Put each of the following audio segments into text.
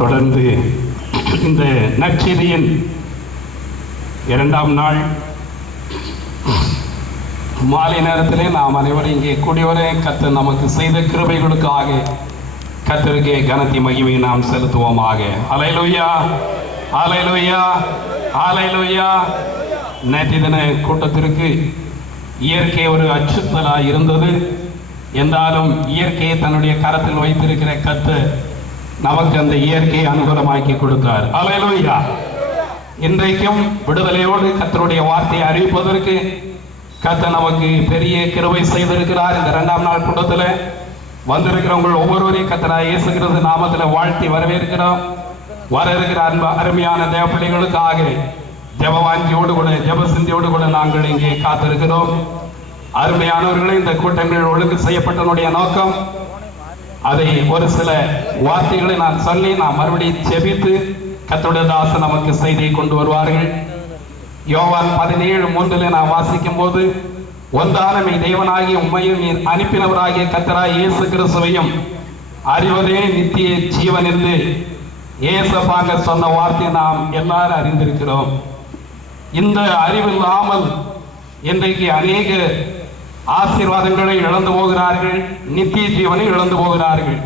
தொடர்ந்து இந்த நற்செய்தியின் 2ஆம் நாள் மாலை நேரத்திலே நாம் அனைவரும் இங்கே கூடியவரே கர்த்தர் நமக்கு செய்த கிருபைகளுக்காக கர்த்தருக்கே கனத்தி மகிமையை நாம் செலுத்துவோமாக. அல்லேலூயா, அல்லேலூயா, அல்லேலூயா. நேற்று தின கூட்டத்திற்கு இயற்கை ஒரு அச்சுறுத்தலாக இருந்தது. என்றாலும் இயற்கையை தன்னுடைய கரத்தில் வைத்திருக்கிற கர்த்தர் நமக்கு அந்த இயற்கையை அனுகூலமாக்கி கொடுத்தார். அல்லேலூயா. இன்றைக்கும் விடுதலையோடு கர்த்தருடைய வார்த்தையை அறிவிப்பதற்கு கர்த்தர் நமக்கு பெரிய கிருபை செய்திருக்கிறார். இந்த 2ஆம் நாள் கூட்டத்தில் வந்திருக்கிறவங்க ஒவ்வொருவரையும் கர்த்தராகிய இயேசு கிறிஸ்து நாமத்தில் வாழ்த்தி வரவேற்கிறோம். வர இருக்கிற அருமையான தேவ பிள்ளைகளுக்காக ஜெபவாஞ்சியோடு கூட ஜெப சிந்தியோடு கூட நாங்கள் இங்கே காத்திருக்கிறோம். அருமையானவர்களே, இந்த கூட்டங்கள் ஒழுங்கு செய்யப்பட்டனுடைய நோக்கம் அதை ஒரு சில வார்த்தைகளை நான் சொல்லி நாம் மறுபடியும் செபித்து கர்த்தருடைய தாசன் நமக்கு செய்தியை கொண்டு வருவார்கள். யோவான் 17:3 நான் வாசிக்கும் போது, ஒன்றானமை தேவனாகிய உம்மையும் நீர் அனுப்பினவராகிய கர்த்தராகிய இயேசு கிறிஸ்துவையும் அறிவதே நித்திய ஜீவன் என்று ஏசப்பாக சொன்ன வார்த்தை நாம் எல்லாரும் அறிந்திருக்கிறோம். இந்த அறிவில்லாமல் இன்றைக்கு அநேக ஆசீர்வாதங்களை இழந்து போகிறார்கள், நித்திய ஜீவனை இழந்து போகிறார்கள்.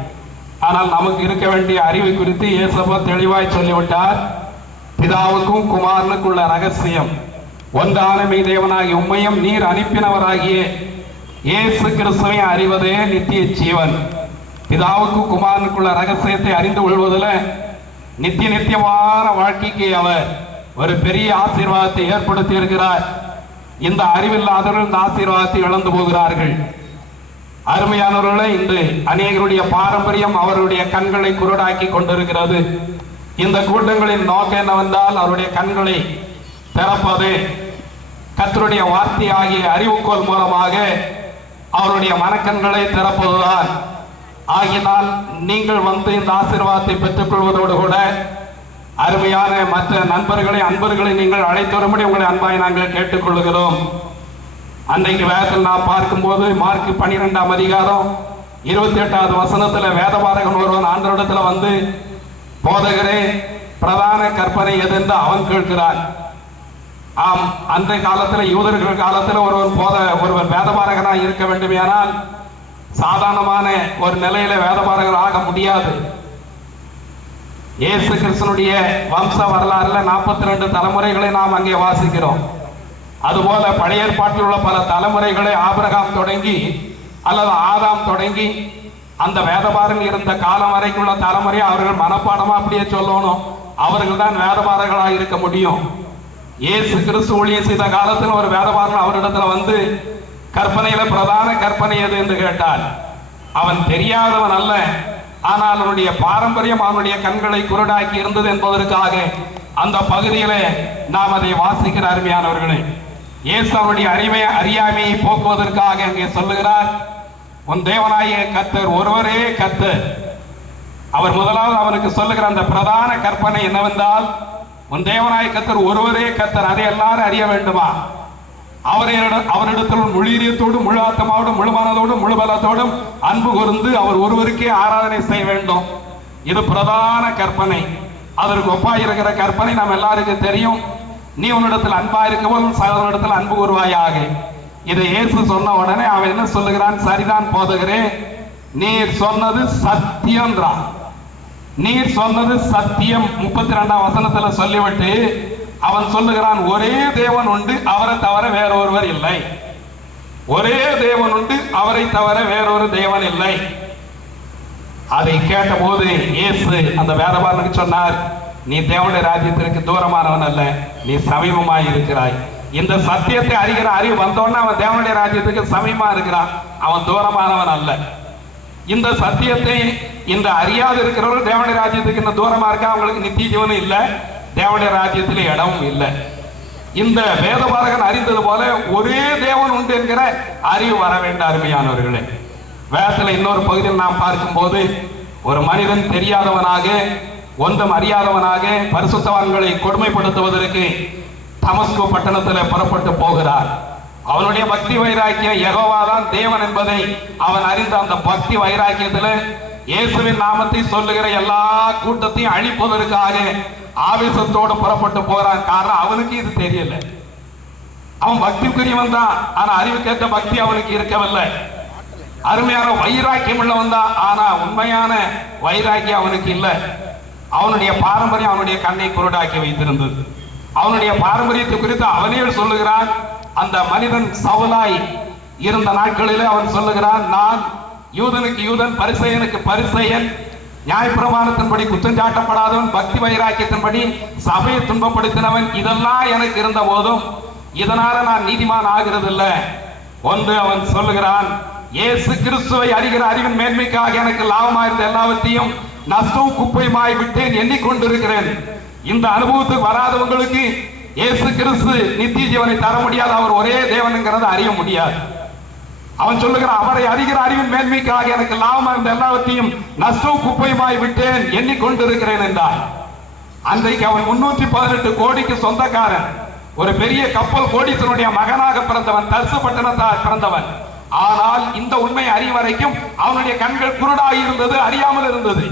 ஆனால் நமக்கு இருக்க வேண்டிய அறிவை குறித்து இயேசப்பா தெளிவாய் சொல்லிவிட்டார். பிதாவுக்கும் குமாரனுக்குள்ள ரகசியம் ஒன்றானமை தேவனாகிய உம்மையும் நீர் அனுப்பினவராகிய இயேசு கிறிஸ்துவை அறிவதே நித்திய ஜீவன். பிதாவுக்கும் குமாரனுக்குள்ள ரகசியத்தை அறிந்து கொள்வதில் நித்தியமான வாழ்க்கைக்கு அவர் ஒரு பெரிய ஆசீர்வாதத்தை ஏற்படுத்தி இருக்கிறார். இந்த அறிவில்லாதவர்கள் இந்த ஆசீர்வாதத்தை இழந்து போகிறார்கள். அருமையானவர்களை, இன்று அநேகருடைய பாரம்பரியம் அவருடைய கண்களை குருடாக்கி கொண்டிருக்கிறது. இந்த கூட்டங்களின் நோக்கம் என்னவென்றால் அவருடைய கண்களை திறப்பது, கர்த்தருடைய வார்த்தையாகிய அறிவுக்கோள் மூலமாக அவருடைய மனக்கண்களை திறப்பதுதான். ஆகினால் நீங்கள் வந்து இந்த ஆசீர்வாதத்தை பெற்றுக்கொள்வதோடு கூட அருமையான மற்ற அன்பர்களை நீங்கள் அழைத்து வரும்படி உங்களை அன்பாய் நாங்கள் கேட்டுக்கொள்கிறோம். அன்றைக்கு வேதத்தில் நாம் பார்க்கும்போது மார்க் 12ஆம் அதிகாரம் 28வது வசனத்தில் வேதபாரகன் ஒருவன் ஆண்டவரிடத்தில் வந்து, போதகரே, பிரதான கற்பனை எது என்று அவன் கேட்கிறான். ஆம், அந்த காலத்தில் யூதர்கள் காலத்தில் ஒருவர் வேதபாரகனாக இருக்க வேண்டுமானால் சாதாரணமான ஒரு நிலையில வேதபாரகர் ஆக முடியாது. இயேசு கிறிஸ்துனுடைய வம்ச வரலாறுல 42 தலைமுறைகளை நாம் அங்கே வாசிக்கிறோம். அதுபோல பழைய ஏற்பாட்டில் உள்ள பல தலைமுறைகளை ஆபிரகாம் தொடங்கி அல்லது ஆதாம் தொடங்கி அந்த வேதபாரகர்கள் இருந்த காலம் வரைக்குள்ள தலைமுறையை அவர்கள் மனப்பாடமா அப்படியே சொல்லணும். அவர்கள் தான் வேதபாரகர்களாக இருக்க முடியும். இயேசு கிறிஸ்து ஊழியம் செய்த காலத்தில் ஒரு வேதபாரகன் அவரிடத்துல வந்து, கற்பனையில பிரதான கற்பனை எது என்று கேட்டார். அவன் தெரியாதவன் அல்ல, ஆனால் அவனுடைய பாரம்பரியம் அவனுடைய கண்களை குருடாக்கி இருந்தது என்பதற்காக அந்த பகுதியிலே நாம் அதை வாசிக்கிற அருமையானவர்களே, இயேசு அவருடைய அறியாமையை போக்குவதற்காக அங்கே சொல்லுகிறார், உன் தேவனாகிய கர்த்தர் ஒருவரே கர்த்தர். அவர் முதலாவது அவனுக்கு சொல்லுகிற அந்த பிரதான கற்பனை என்னவென்றால், உன் தேவனாகிய கர்த்தர் ஒருவரே கர்த்தர். அதை எல்லாரும் அறிய வேண்டுமா? அவரிடத்தில் முழு இதயத்தோடும் முழு ஆத்மாவோடும் முழு மனதோடும் முழு பலத்தோடும் அன்பு கூர்ந்து அவர் ஒருவருக்கே ஆராதனை செய்ய வேண்டும். இது பிரதான கற்பனை. அதற்கு ஒப்பாய் இருக்கிற கற்பனை நாம் எல்லாருக்கும் தெரியும். நீ உன்னிடத்தில் அன்பா இருக்கவும் சகோதரனிடத்தில் அன்பு கூறுவாயாக. இதை இயேசு சொன்ன உடனே அவன் என்ன சொல்லுகிறான்? சரிதான் போதகரே, நீர் சொன்னது சத்தியம்ன்றான். நீர் சொன்னது சத்தியம் 32ஆம் வசனத்துல சொல்லிவிட்டு அவன் சொல்லுகிறான், ஒரே தேவன் உண்டு, அவரை தவிர வேறொருவர் இல்லை. ஒரே தேவன் உண்டு, அவரை தவிர வேறொரு தேவன் இல்லை. அதை கேட்டபோது இயேசு அந்த வேதபாரனுக்கு சொன்னார், நீ தேவனுடைய ராஜ்யத்திற்கு தூரமானவன் அல்ல, நீ சமீபமாய் இருக்கிறாய். இந்த சத்தியத்தை அறிகிற அறிவு வந்தோன்னா அவன் தேவனுடைய ராஜ்யத்துக்கு சமீபமா இருக்கிறான், அவன் தூரமானவன் அல்ல. இந்த சத்தியத்தை இந்த அறியாது இருக்கிறவர்கள் தேவனுடைய ராஜ்யத்துக்கு இந்த தூரமா இருக்கா, அவங்களுக்கு நித்திய ஜீவனும் இல்லை, தேவனுடைய ராஜ்யத்திலே இடமும் இல்லை. இந்த வேதபாரகன் அறிந்தது போல ஒரே தேவன் உண்டு என்கிற அறிவு வர வேண்டாம் அருமையானவர்களே. வேதத்தில் இன்னொரு பகுதியில் நாம் பார்க்கும்போது, ஒரு மனிதன் தெரியாதவனாக ஒன்றும் அறியாதவனாக பரிசுத்தவான்களை கொடுமைப்படுத்துவதற்கு தமஸ்கு பட்டணத்தில் புறப்பட்டு போகிறார். அவனுடைய பக்தி வைராக்கியம் யெகோவா தான் தேவன் என்பதை அவன் அறிந்த அந்த பக்தி வைராக்கியத்தில் இயேசுவின் நாமத்தை சொல்லுகிற எல்லா கூட்டத்தையும் அழிப்பதற்காக ஆவேசத்தோடு புறப்பட்டு போறான். காரணம் அவனுக்கு இது தெரியல. அவன் பக்திக்குரியவன் தான், ஆனா அறிவுக்கேற்ற பக்தி அவனுக்கு இருக்கவில்லை. அருமையான வைராக்கியம் உள்ளவன் தான், ஆனா உண்மையான வைராக்கியம் அவனுக்கு இல்லை. அவனுடைய பாரம்பரியம் அவனுடைய கண்ணை குருடாக்கி வைத்திருந்தது. அவனுடைய பாரம்பரியத்தை குறித்து அவனே சொல்லுகிறான். அந்த மனிதன் சவுலாய் இருந்த நாட்களிலே அவன் சொல்லுகிறான், நான் யூதனுக்கு யூதன், பரிசேயனுக்கு பரிசேயன், நியாயப்பிரமாணத்தின்படி குற்றம் சாட்டப்படாதவன், பக்தி வைராக்கியத்தின்படி சபையை துன்பப்படுத்தினவன். இதெல்லாம் எனக்கு இருந்த போதும் இதனால நான் நீதிமான் ஆகிறது இல்லை. ஒன்று அவன் சொல்லுகிறான், இயேசு கிறிஸ்துவை அறிகிற அறிவின் மேன்மைக்காக எனக்கு லாபமா இருந்த எல்லாவற்றையும் நஷ்டம் குப்பையுமாய் விட்டேன் எண்ணிக்கொண்டிருக்கிறேன். இந்த அனுபவத்துக்கு வராதவங்களுக்கு இயேசு கிறிஸ்து நித்திய ஜீவனை தர முடியாது. அவர் ஒரே தேவனுங்கிறத அறிய முடியாது. அவன் சொல்லுகிறான், அவரை அறிகிற அறிவின் மேன்மைக்காக எனக்கு லாபமா இருந்த எல்லாவற்றையும் நஷ்டம் குப்பையுமாய் விட்டேன் எண்ணிக்கொண்டிருக்கிறேன் என்றார். அன்றைக்கு அவன் 318 கோடிக்கு சொந்தக்காரன். ஒரு பெரிய கப்பல் கோடீஸ்வரனுடைய மகனாக பிறந்தவன், தர்சு பட்டணத்தால் பிறந்தவன். ஆனால் இந்த உண்மை அறிய வரைக்கும் அவனுடைய கண்கள் குருடாக இருந்தது, அறியாமல் இருந்தது.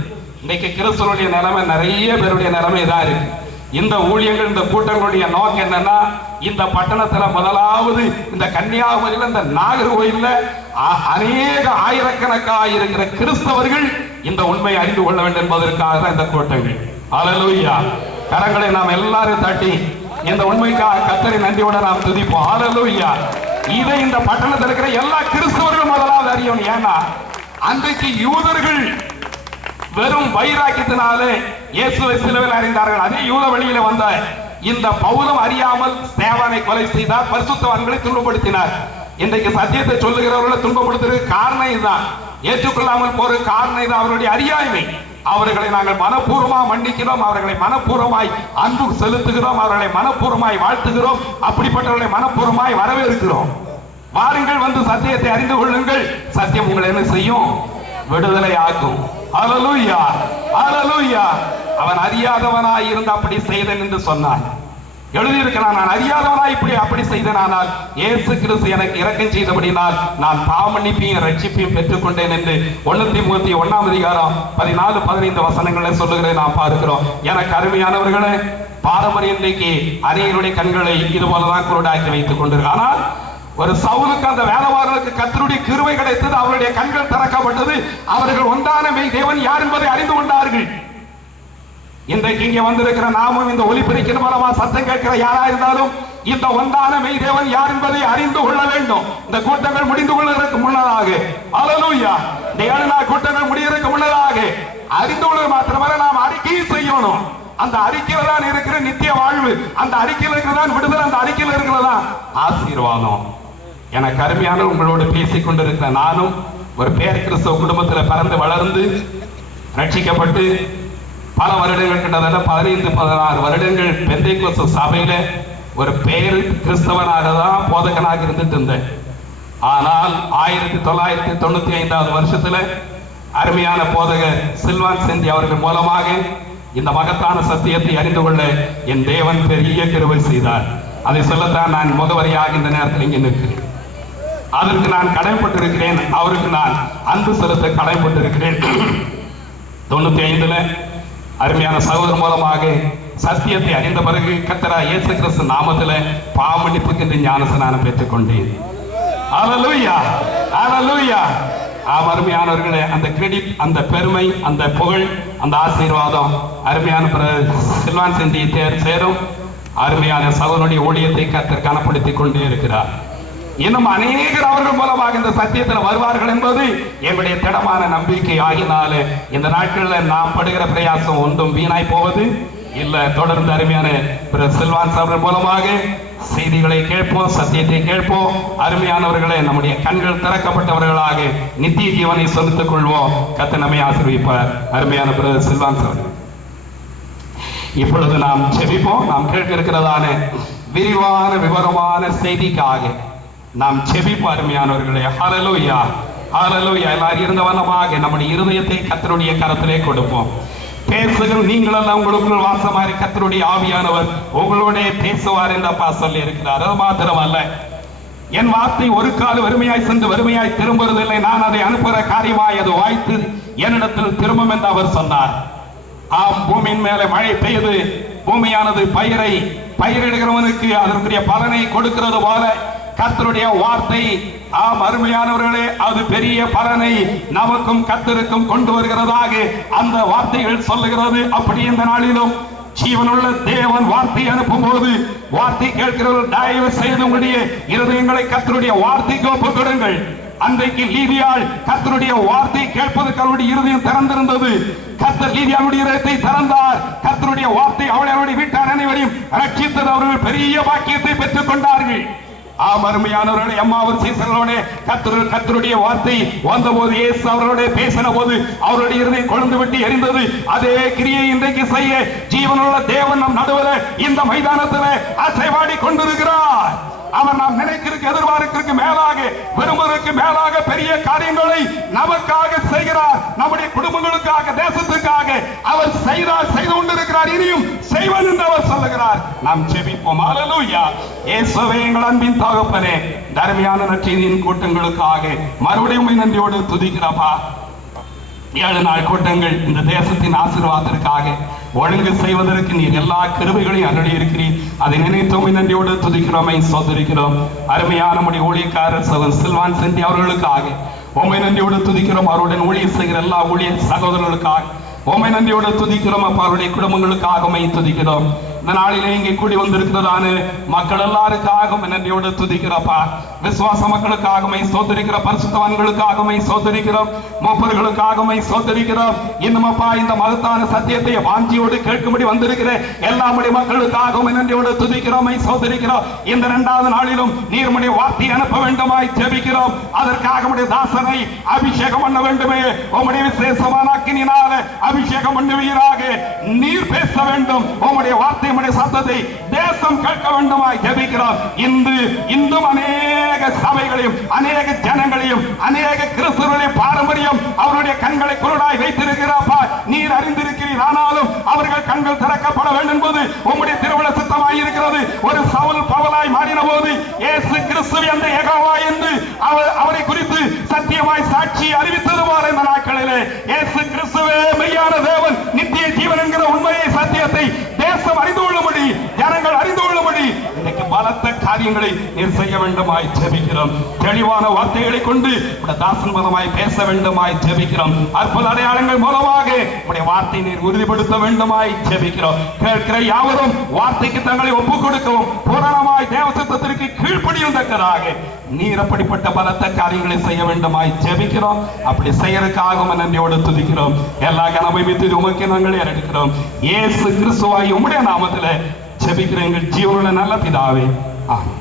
இன்னைக்கு கிறிஸ்துவனுடைய நிலைமை, நிறைய பேருடைய நிலைமை தான் இருக்கு. இந்த ஊழியர்கள், இந்த கூட்டங்களுடைய நோக்கம் என்னன்னா, இந்த பட்டணத்துல முதலாவது இந்த கன்னியாகுமரியில இந்த நாகர்கோயில்ல அநேக ஆயிரக்கணக்காக இருக்கிற கிறிஸ்தவர்கள் இந்த உண்மை அறிந்து கொள்ள வேண்டும் என்பதற்காக தான் இந்த கூட்டங்கள். ஹல்லேலூயா. கரங்களை நாம் எல்லாரும் தட்டி இந்த உண்மைக்காக கர்த்தரை நன்றியோட நாம் துதிப்போம். ஹல்லேலூயா. இதை இந்த பட்டணத்தில் இருக்கிற எல்லா கிறிஸ்தவர்களும் முதலாவது அறியணும். ஏன்னா அன்றைக்கு யூதர்கள் வெறும் வைராக்கியத்தினாலே இயேசுவை சிலுவையில் அறிந்தார்கள். அதே யூத வழியில வந்த இந்த பவுலும் அறியாமல் ஸ்தேவானை கொலை செய்தார், பரிசுத்தவான்களை துன்பப்படுத்தினார். இன்றைக்கு சத்தியத்தை சொல்லுகிறவர்களை துன்பப்படுத்துறதுக்கு காரணம் இதுதான். ஏற்றுக்கொள்ளாமல் போற காரணம் இது அவருடைய அறியாமை. அவர்களை நாங்கள் மனப்பூர்வமாக மன்னிக்கிறோம், அவர்களை மனப்பூர்வமாய் அன்பு செலுத்துகிறோம், அவர்களை மனப்பூர்வமாய் வாழ்த்துகிறோம், அப்படிப்பட்டவர்களை மனப்பூர்வமாய் வரவேற்கிறோம். வாருங்கள், வந்து சத்தியத்தை அறிந்து கொள்ளுங்கள். சத்தியம் உங்களை என்ன செய்யும்? விடுதலை ஆக்கும். ஹல்லேலூயா, ஹல்லேலூயா. அவன் அறியாதவனாய் இருந்து அப்படி செய்தேன் என்று சொன்னான். எழுதியிருக்கிறான், நான் அறியாதவனாய் இப்படி அப்படி செய்தேனானால் இயேசு கிறிஸ்து எனக்கு இரக்கம் செய்தபடினால் நான் பாவமன்னிப்பையும் ரட்சிப்பையும் பெற்றுக்கொண்டேன் என்று 1 தீமோத்தேயு 1:14-15 வசனங்களை சொல்லுகிறதை நாம் பார்க்கிறோம். எனக்கு அருமையானவர்களே, பாரம்பரிய இன்றைக்கு அநேகருடைய கண்களை இது போலதான் குருடாக்கி வைத்துக் கொண்டிருக்கு. ஆனால் ஒரு சவுலுக்கு, அந்த வேதவாரனுக்கு கர்த்தருடைய கிருபை கிடைத்தது, அவருடைய கண்கள் திறக்கப்பட்டது. அவர்கள் ஒன்றான மெய் தேவன் யார் என்பதை அறிந்து கொண்டார்கள். இன்றைக்கு இங்கே வந்திருக்கிற நாமும் இந்த ஒலிபெருக்கின் மூலமா சத்தம் கேட்கிற யாரா இருந்தாலும் இந்த ஒன்றான மெய் தேவன் யார் என்பதை அறிந்து கொள்ள வேண்டும். இந்த கூட்டங்கள் முடிந்து கொள்வதற்கு முன்னதாக, ஹல்லேலூயா, இந்த 7 நாள் கூட்டங்கள் முடிவதற்கு முன்னதாக அறிந்து கொள்வது மாத்திரமல்ல, நாம் அறிக்கையை செய்யணும். அந்த அறிக்கையில தான் இருக்கிற நித்திய வாழ்வு, அந்த அறிக்கையில் இருக்கிறதான் விடுதலை, அந்த அறிக்கையில் இருக்கிறதான் ஆசீர்வாதம். எனக்கு அருமையான உங்களோடு பேசிக் கொண்டிருக்கிற நானும் ஒரு பேர் கிறிஸ்தவ குடும்பத்தில் பிறந்து வளர்ந்து ரட்சிக்கப்பட்டு பல வருடங்கள், கிட்டத்தட்ட 15-16 வருடங்கள் பெந்தேகோஸ்து சபையில ஒரு பேர் கிறிஸ்தவனாக தான் போதகனாக இருந்துட்டு இருந்தேன். ஆனால் 1995 வருஷத்துல அருமையான போதகர் சில்வான் செந்தி அவர்கள் மூலமாக இந்த மகத்தான சத்தியத்தை அறிந்து கொள்ள என் தேவன் பெரிய கிருபை செய்தார். அதை சொல்லத்தான் நான் முகவரியாக இந்த நேரத்தில் இங்கே நிற்கிறேன். அதற்கு நான் கடமைப்பட்டிருக்கிறேன், அவருக்கு நான் அன்பு செலுத்த கடமைப்பட்டிருக்கிறேன். 95ல அருமையான சகோதரர் மூலமாக சத்தியத்தை அறிந்த பிறகு கர்த்தராகிய இயேசு கிறிஸ்து நாமத்தில் பாவமன்னிப்புக்கு என்று ஞானஸ்நானம் பெற்றுக்கொண்டேன். ஹல்லேலூயா, ஹல்லேலூயா. அருமையானவர்களே, அந்த கிரெடிட், அந்த பெருமை, அந்த புகழ், அந்த ஆசீர்வாதம் அருமையான சில்வான் செந்தி சேரும். அருமையான சகோதரனுடைய ஊழியத்தை கர்த்தர் கனப்படுத்திக் கொண்டே இருக்கிறார். இன்னும் அநேகர் அவர்கள் மூலமாக இந்த சத்தியத்தில் வருவார்கள் என்பது என்னுடைய திடமான நம்பிக்கை. ஆகினாலே இந்த நாட்களில் நாம் படுகிற பிரயாசம் ஒன்றும் வீணாய் போவது இல்லை. தொடர்ந்து அருமையான சில்வான் அவர்கள் மூலமாக செய்திகளை கேட்போம், சத்தியத்தை கேட்போம். அருமையானவர்களே, நம்முடைய கண்கள் திறக்கப்பட்டவர்களாக நித்திய ஜீவனை செலுத்திக் கொள்வோம். கர்த்தர் நம்மை ஆசீர்வதிப்பார். அருமையான சில்வான் சார், இப்பொழுது நாம் ஜெபிப்போம். நாம் கேட்க இருக்கிறதான விரிவான விவரமான செய்திக்காக நாம் ஜெபிப்போம். அருமையானவர்களே, ஹல்லேலூயா, ஹல்லேலூயா. எல்லாரும் இருந்த வண்ணமாக நம்முடைய இருதயத்தை கர்த்தருடைய கரத்திலே கொடுப்போம். பேசுகள் நீங்களெல்லாம் உங்களுக்குள் வாசமாறி கர்த்தருடைய ஆவியானவர் உங்களோட பேசுவார் என்று அப்பா சொல்லி இருக்கிறார். அது மாத்திரமல்ல, என் வார்த்தை ஒரு கால வறுமையாய் சென்று வறுமையாய் திரும்புவதில்லை, நான் அதை அனுப்புகிற காரியமாய் அது வாய்த்து என்னிடத்தில் திரும்பும் என்று அவர் சொன்னார். ஆம், பூமியின் மேலே மழை பெய்து பூமியானது பயிரிடுகிறவனுக்கு அதற்குரிய பலனை கொடுக்கிறது போல கர்த்தருடைய வார்த்தை, ஆம் அருமையானவர்களே, அது பெரிய பலனை நமக்கும் கர்த்தருக்கும் கொண்டு வருகிறதாக அந்த வார்த்தைகள் சொல்லுகிறது. அப்படி இந்த நாளிலும் ஜீவனுள்ள தேவன் வார்த்தை அனுப்பும் போது வார்த்தை கேட்கிறவர்கள் தயவு செய்து உங்களுடைய இருதயங்களை கர்த்தருடைய வார்த்தைக்கு ஒப்புக் கொடுங்கள். அன்றைக்கு லீதியாள் கர்த்தருடைய வார்த்தை கேட்பதற்கு அவருடைய இருதயம் திறந்திருந்தது. கர்த்தர் லீதியாளுடைய இருதயத்தை திறந்தார். கர்த்தருடைய வார்த்தை அவளுடைய வீட்டார் அனைவரையும் ரட்சித்தது. அவர்கள் பெரிய பாக்கியத்தை பெற்றுக் கொண்டார்கள். அருமையானவர்களே, அம்மாவும் சீசர்களோட கர்த்தருடைய வார்த்தை வந்தபோது இயேசு அவர்களோட பேசின போது அவருடைய இருதயம் கொழுந்து விட்டு எரிந்தது. அதே கிரியை இன்றைக்கு செய்ய ஜீவனுள்ள தேவன் நம் நடுவில் இந்த மைதானத்தில் அசைவாடி கொண்டிருக்கிறார். அவர் நாம் நினைக்கிறதுக்கு எதிர்பார்க்கிறதுக்கு மேலாக விரும்புவதற்கு மேலாக பெரிய காரியங்களை நமக்காக செய்கிறார். நம்முடைய குடும்பங்களுக்காக, தேசத்துக்காக அவர் செய்து கொண்டிருக்கிறார். இனியும் செய்வார் என்று அவர் சொல்லுகிறார். நாம் ஜெபிப்போம். அல்லேலூயா. இயேசுவே, எங்கள் அன்பின் தகப்பனே, தர்மியான நற்செய்தியின் கூட்டங்களுக்காக மறுபடியும் நன்றியோடு துதிக்கிறப்பா. 7 நாள் கூட்டங்கள் இந்த தேசத்தின் ஆசீர்வாதத்திற்காக ஒழுங்கு செய்வதற்கு நீர் எல்லா கிருபைகளையும் அருளி இருக்கிறீர். அதை நினைத்தோம் நன்றியோடு துதிக்கிறோம், சோதரிக்கிறோம். அருமையான நம்முடைய ஊழியக்காரர் சகோதரர் சில்வான் சென்டி அவர்களுக்காக உம்மை நன்றியோடு துதிக்கிறோம். அவருடன் ஊழியர் செய்கிற எல்லா ஊழிய சகோதரர்களுக்காக உம்மை நன்றியோடு துதிக்கிறோம். அப்பா, அவருடைய குடும்பங்களுக்காக உம்மை துதிக்கிறோம். இந்த நாளிலே இங்கே கூடி வந்திருக்கிறதான மக்கள் எல்லாருக்காகவும் நன்றியோடு துதிக்கிறப்பா. விசுவாச மக்களுக்காகவுமே சோதரிக்கிற, பரிசுத்தவான்களுக்காகவுமே சோதரிக்கிறோம், மூப்பர்களுக்காகவுமே சோதரிக்கிறோம். இன்னுமப்பா, இந்த மகத்தான சத்தியத்தை வாஞ்சியோடு கேட்கும்படி வந்திருக்கிற எல்லாமுடைய மக்களுக்காகவும் நன்றியோடு துதிக்கிறோம், சோதரிக்கிறோம். இந்த 2வது நாளிலும் நீர்முடைய வார்த்தை அனுப்ப வேண்டுமாய் ஜெபிக்கிறோம். அதற்காக உம்முடைய தாசனை அபிஷேகம் பண்ண வேண்டுமே. உம்முடைய விசேஷமான அக்கினியினால அபிஷேகம் பண்ணுவீராக. நீர் பேச வேண்டும். உம்முடைய வார்த்தை, சத்தத்தை தேசம் கேட்க வேண்டுமாய் ஜெபிக்கிறோம். இன்றும் அநேக சபைகளையும், அநேக ஜனங்களையும், அநேக கிறிஸ்தவர்களுடைய பாரம்பரியம் அவருடைய கண்களை குருடாய் வைத்திருக்கிறாப்பா. நீர் அறிந்திருக்கிறீர். ஆனாலும் அவர்கள் கண்கள் திறக்கப்பட வேண்டும் போது உம்முடைய திருவிழா சித்தமாய் இருக்கிறது. ஒரு சவுல் பவுலாய் மாறின போது இயேசு கிறிஸ்து அந்த யெகோவா என்று அவரை குறித்து சத்தியமாய் சாட்சி அறிவித்தது போல இந்த நாட்களிலே இயேசு கிறிஸ்துவே மெய்யான தேவன், நித்திய ஜீவன் என்கிற உண்மையை, சத்தியத்தை தேசம் அறிந்து கொள்ளும்படி, ஜனங்கள் அறிந்து கொள்ளும்படி இன்னைக்கு பலத்த காரியங்களை நீர் செய்ய வேண்டுமாய் ஜெபிக்கிறோம். தெளிவான வார்த்தைகளை கொண்டு தாசன் மூலமாய் பேச வேண்டுமாய் ஜெபிக்கிறோம். அற்புத அடையாளங்கள் மூலமாக உடைய வார்த்தை நீர் உறுதிப்படுத்த வேண்டுமாய் ஜெபிக்கிறோம். கேட்கிற யாவரும் வார்த்தைக்கு தங்களை ஒப்புக் கொடுக்கவும் பூரணமாய் தேவ சித்தத்திற்கு கீழ்ப்படியும் தக்கதாக நீர் அப்படிப்பட்ட பலத்த காரியங்களை செய்ய வேண்டுமாய் ஜெபிக்கிறோம். அப்படி செய்யறதுக்காக நன்றியோடு துதிக்கிறோம். எல்லா கனமையும் உமக்கு நாங்கள் ஏறெடுக்கிறோம். இயேசு கிறிஸ்துவாய் உம்முடைய நாமத்தில் ஜெபிக்கிற எங்கள் ஜீவனுள்ள நல்ல பிதாவே, ஆமென்.